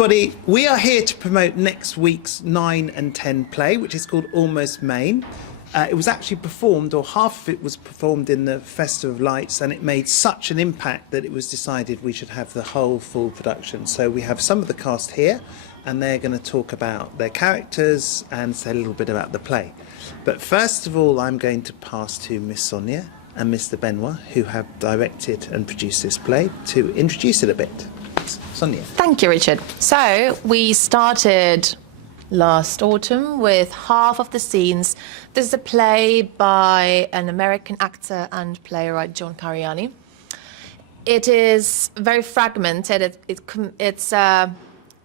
everybody, we are here to promote next week's 9 and 10 play, which is called Almost Maine. It was actually performed, or half of it was performed in the Festival of Lights, and it made such an impact that it was decided we should have the whole full production. So we have some of the cast here, and they're going to talk about their characters and say a little bit about the play. But first of all, I'm going to pass to Miss Sonia and Mr. Benoit, who have directed and produced this play, to introduce it a bit. Sonia. Thank you, Richard. So we started last autumn with half of the scenes. This is a play by an American actor and playwright, John Cariani. It is very fragmented. It's a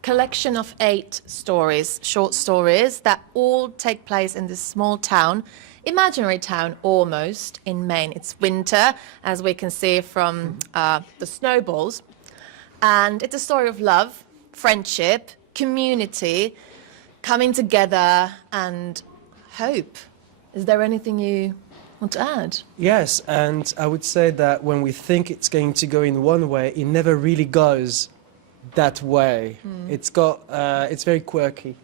collection of 8 stories, short stories, that all take place in this small town, imaginary town almost, in Maine. It's winter, as we can see from the snowballs. And it's a story of love, friendship, community, coming together, and hope. Is there anything you want to add? Yes, and I would say that when we think it's going to go in one way, it never really goes that way. It's very quirky.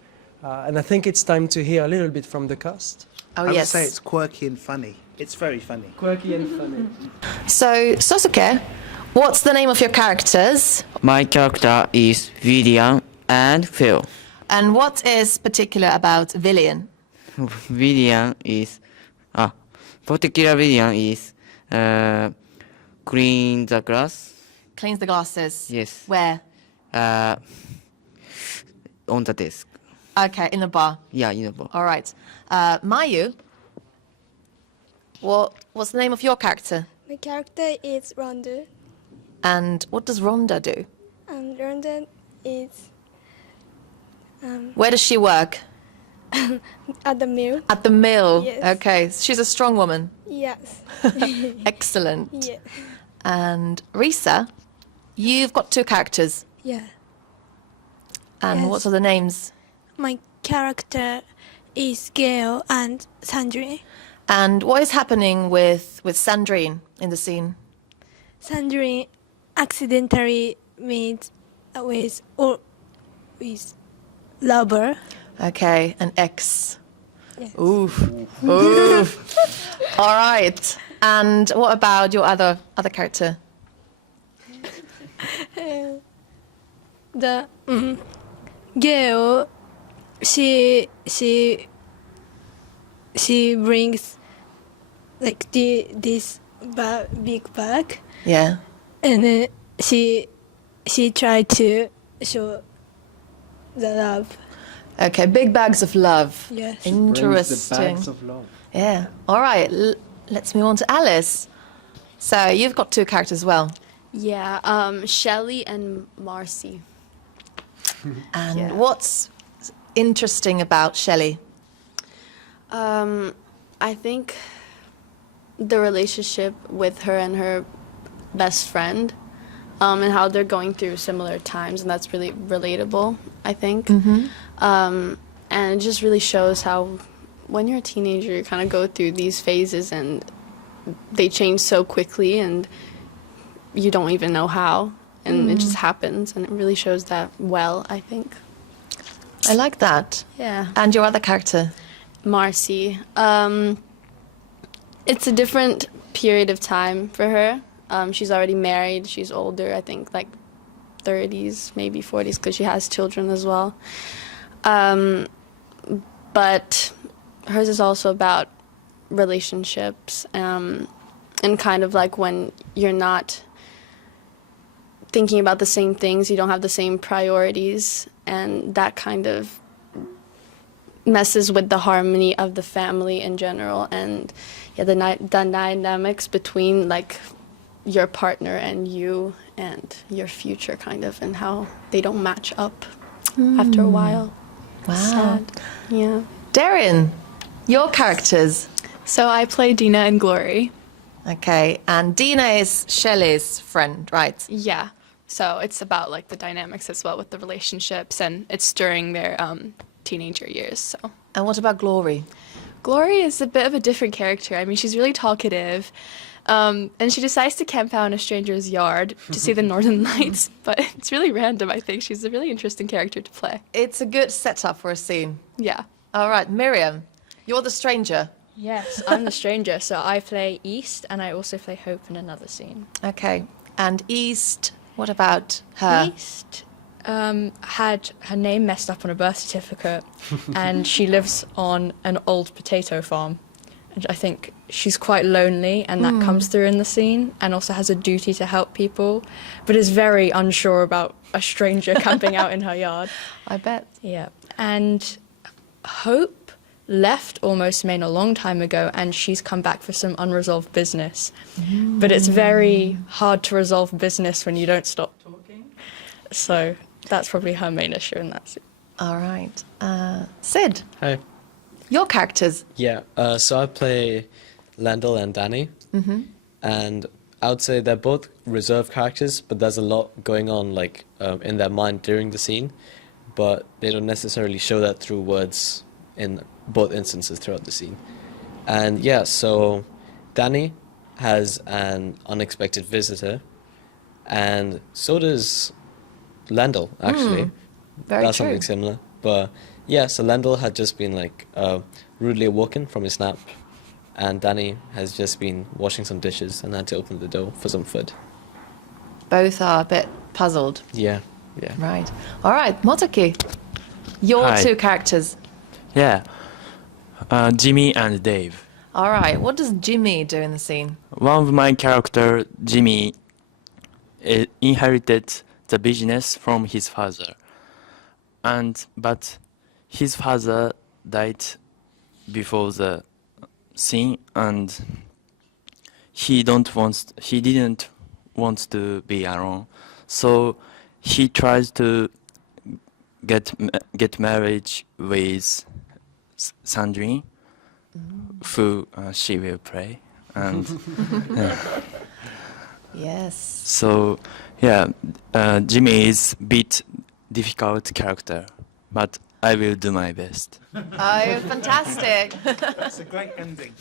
And I think it's time to hear a little bit from the cast. Oh, I yes. would say it's quirky and funny. It's very funny. Quirky and funny. So, Sosuke, what's the name of your characters? My character is William and Phil. And what is particular about Villian? William is clean the glass. Cleans the glasses. Yes. Where? On the desk. Okay, in the bar. Yeah, in the bar. All right. Mayu, what's the name of your character? My character is Rhonda, And what does Rhonda do? and Rhonda is Where does she work? at the mill. At the mill. Yes. Okay, she's a strong woman. Yes. Excellent. Yeah. And Risa, you've got 2 characters. Yeah. And Yes. what are the names? My character is Gail and Sandrine. And what is happening with Sandrine in the scene? Sandrine accidentally meets with lover. Okay, an ex. Yes. Oof. Oof. All right. And what about your other character? The Gail, she brings like this big bag, Yeah. and then she tried to show the love. Okay, big bags of love. Yes. Interesting. The bags of love. Yeah. All right. Let's move on to Alice. So you've got 2 characters as well. Yeah, Shelley and Marcy. And Yeah. what's interesting about Shelley? I think the relationship with her and her best friend, and how they're going through similar times, and that's really relatable, I think. And it just really shows how when you're a teenager, you kind of go through these phases and they change so quickly and you don't even know how, and it just happens, and it really shows that well, I think. I like that. Yeah. And your other character? Marcy. It's a different period of time for her. She's already married. She's older, I think, like 30s, maybe 40s, because she has children as well. But hers is also about relationships, and kind of like when you're not thinking about the same things, you don't have the same priorities, and that kind of messes with the harmony of the family in general, and yeah, the dynamics between like your partner and you and your future, kind of, and how they don't match up after a while. Wow. Sad. Yeah. Darren, your characters. So I play Dina and Glory. Okay, and Dina is Shelley's friend, right? Yeah. So it's about like the dynamics as well with the relationships, and it's during their teenager years. So. And what about Glory? Glory is a bit of a different character. I mean, she's really talkative. And she decides to camp out in a stranger's yard to see the Northern Lights, but it's really random, I think. She's a really interesting character to play. It's a good setup for a scene. Yeah. All right, Miriam, you're the stranger. Yes, I'm the stranger, so I play East and I also play Hope in another scene. Okay, and East, what about her? East had her name messed up on a birth certificate and she lives on an old potato farm. And I think she's quite lonely and that comes through in the scene, and also has a duty to help people, but is very unsure about a stranger camping out in her yard. I bet. Yeah. And Hope left Almost Maine a long time ago and she's come back for some unresolved business. But it's very hard to resolve business when you don't stop talking. So that's probably her main issue in that scene. All right. Sid, Hi. your characters. Yeah, so I play Lendl and Danny, and I would say they're both reserved characters, but there's a lot going on like in their mind during the scene, but they don't necessarily show that through words in both instances throughout the scene. And yeah, so Danny has an unexpected visitor, and so does Lendl, actually. Very That's true. something similar. But yeah, so Lendl had just been like rudely awoken from his nap, and Danny has just been washing some dishes and had to open the door for some food. Both are a bit puzzled. Yeah, yeah. Right. All right, Motoki, your Hi. two characters. Yeah, Jimmy and Dave. All right, what does Jimmy do in the scene? One of my character, Jimmy, inherited the business from his father, but his father died before the scene, and he didn't want to be alone, so he tries to get marriage with Sandrine, who she will play, and Yes. so yeah, Jimmy is a bit difficult character, but I will do my best. Oh, fantastic. That's a great ending.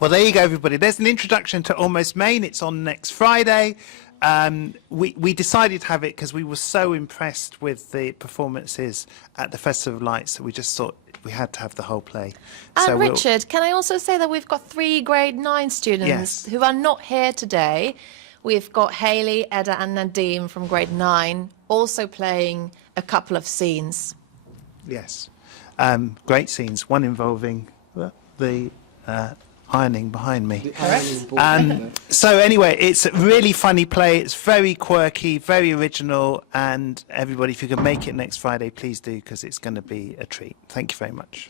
Well, there you go, everybody. There's an introduction to Almost Maine. It's on next Friday. We decided to have it because we were so impressed with the performances at the Festival of Lights that we just thought we had to have the whole play. And we'll- Richard, can I also say that we've got 3 grade 9 students Yes. who are not here today. We've got Hayley, Edda and Nadim from grade 9 also playing a couple of scenes. Yes. Great scenes, one involving the ironing behind me. So anyway, it's a really funny play. It's very quirky, very original, and everybody, if you can make it next Friday, please do, because it's going to be a treat. Thank you very much.